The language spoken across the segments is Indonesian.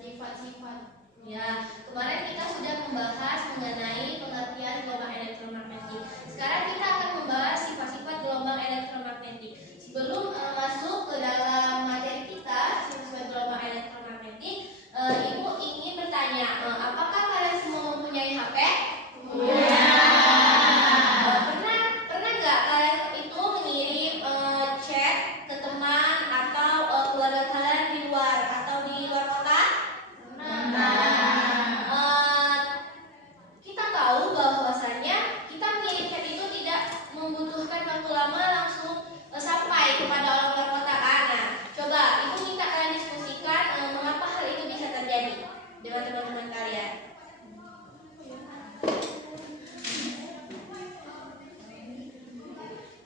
Sifat-sifat. Ya, kemarin kita sudah membahas mengenai pengertian gelombang elektromagnetik. Sekarang kita akan membahas sifat-sifat gelombang elektromagnetik. Sebelum masuk ke dalam materi kita, sifat-sifat gelombang elektromagnetik, Ibu ingin bertanya, apakah kalian semua mempunyai HP? Punya. Pernah nggak kalian itu mengirim chat ke teman atau keluarga kalian di luar atau di luar kota? Kita tahu bahwasanya kita mengirim chat itu tidak membutuhkan waktu lama, langsung sampai kepada orang luar kota kan? Nah, coba Ibu minta kalian diskusikan mengapa hal itu bisa terjadi dengan teman-teman kalian.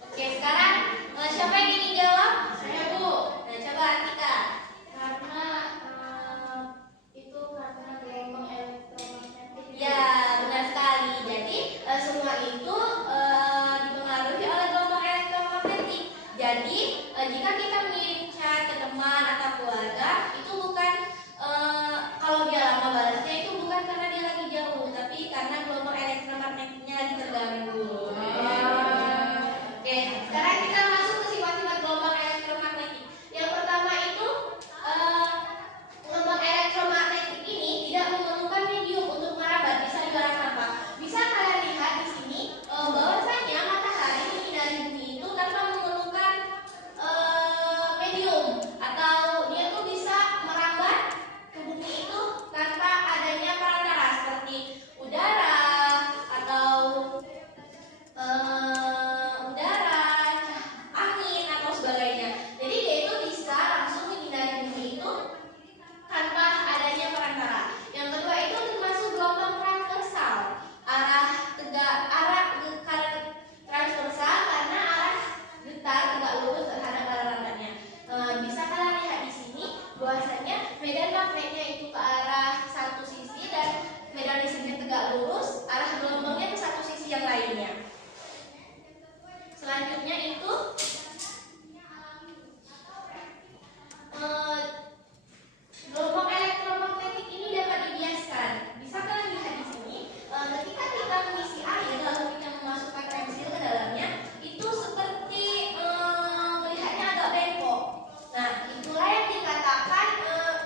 Oke, sekarang siapa yang ingin jawab? Saya, Bu. Nah, coba Antika. Karena itu karena gelombang elektromagnetik. Ya, benar sekali. Jadi semua itu dipengaruhi oleh gelombang elektromagnetik. Jadi jika kita mengirim chat ke teman atau keluarga, itu bukan kalau dia lama balasnya itu bukan karena dia lagi jauh, tapi karena gelombang elektromagnetiknya lagi terganggu. Oke, sekarang kita masuk ke sifat-sifat gelombang elektromagnetik. Yang pertama itu gelombang elektromagnetik ini tidak memerlukan medium untuk merambat, bisa di barang sampah. Bisa kalian lihat di sini bahwasanya matahari menyinari bumi itu tanpa memerlukan medium, atau dia tuh bisa merambat ke bumi itu tanpa adanya perantara seperti udara atau angin atau sebagainya. Jadi dia itu bisa langsung menyinari bumi itu tanpa adanya perantara. Yang kedua itu termasuk gelombang transversal, transversal karena arah getar tegak lurus terhadap arah lambatnya. Bisa kalian lihat di sini bahwasanya medan magnetnya itu ke arah satu sisi dan medan listriknya tegak lurus, arah gelombangnya ke satu sisi yang lainnya. Selanjutnya itu gelombang elektromagnetik ini dapat dibiaskan. Bisa kalian lihat di sini, ketika kita mengisi air lalu kita memasukkan pensil ke dalamnya, itu seperti melihatnya agak bengkok. Nah, itulah yang dikatakan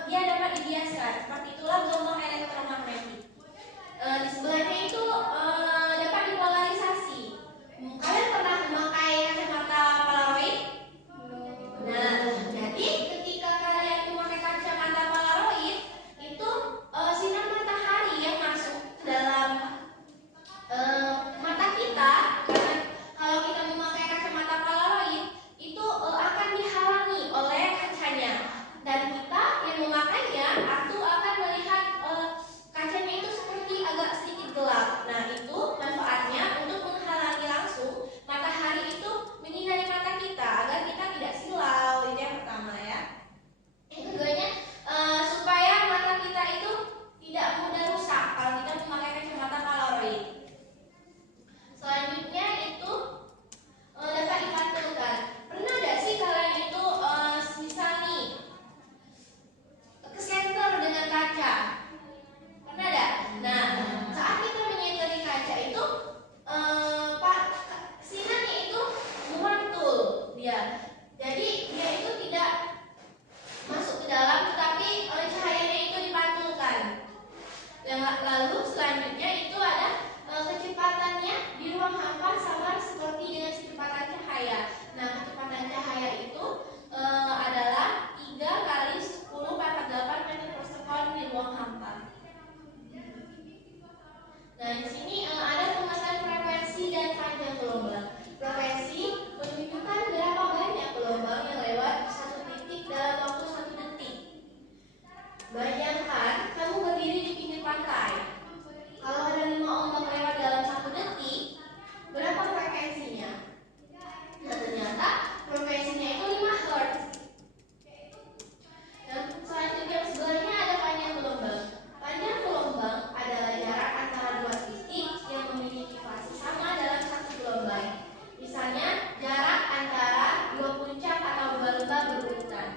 dia dapat dibiaskan. Seperti itulah gelombang elektromagnetik. Di sebelahnya itu dapat dipolarisasi. Kalian pernah memakai kacamata Polaroid? Nah, jadi ketika kalian memakai kacamata Polaroid, itu sinar matahari yang masuk ke dalam mata kita, karena kalau kita memakai kacamata Polaroid itu akan dihalangi oleh kacanya, dan kita yang memakainya itu akan melihat kacanya itu seperti agak sedikit gelap. Nah, itu manfaatnya untuk menghalangi langsung matahari itu menyinari mata kita agar kita tidak silau. Itu yang pertama ya. Yang keduanya supaya mata kita itu tidak mudah rusak kalau kita memakai kacamata Polaroid. Selanjutnya itu dapat dipantulkan. Pernah nggak sih kalian itu misal nih kesenter dengan kaca? Pernah nggak? Nah, saat kita menyenteri kaca itu sinarnya itu memantul dia. Jadi dia itu tidak masuk ke dalam, tetapi oleh cahayanya itu dipantulkan. Lalu selanjutnya itu ada kecepatannya di ruang hampa sama seperti dengan kecepatan cahaya. Nah, kecepatan cahaya itu adalah 3 kali 10⁻⁸ meter per sekon di ruang hampa. Nah, di sini ada penguatan frekuensi dan panjang gelombang. Frekuensi menunjukkan berapa banyak gelombang yang lewat satu titik dalam waktu 1 detik. Bayangkan kamu berdiri di pinggir pantai. Kalau ada 5 ombak lewat dalam 1 detik, berapa frekuensinya? Nah, ternyata frekuensinya itu 5 Hz. Dan selanjutnya sebelahnya ada panjang gelombang. Panjang gelombang adalah jarak antara dua titik yang memiliki fase sama dalam satu gelombang. Misalnya jarak antara dua puncak atau dua lembah berurutan.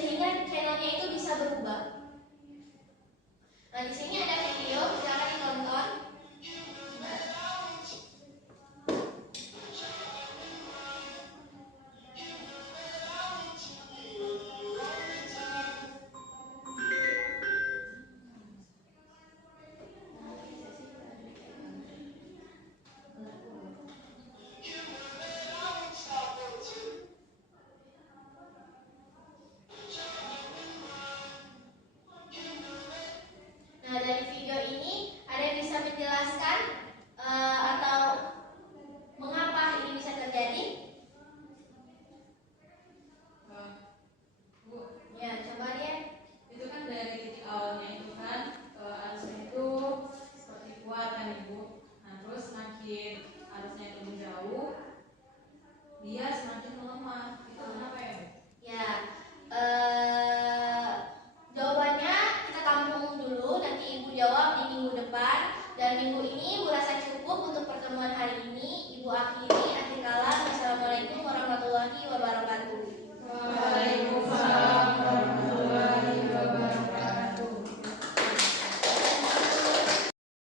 sehingga channelnya itu bisa berubah. Nah, di sini ada video, silakan ditonton. Nah, dari video ini ada yang bisa menjelaskan atau mengapa ini bisa terjadi? Bu, Ya, coba dia. itu kan dari titik awalnya itu kan arusnya itu seperti kuat kan Ibu. Nah terus semakin arusnya itu menjauh, dia semakin melemah. Itu kenapa ya Bu? Ya, jawabannya kita tampung dulu. Nanti Ibu jawab di minggu depan. Dan minggu ini Bu rasa cukup untuk pertemuan hari ini.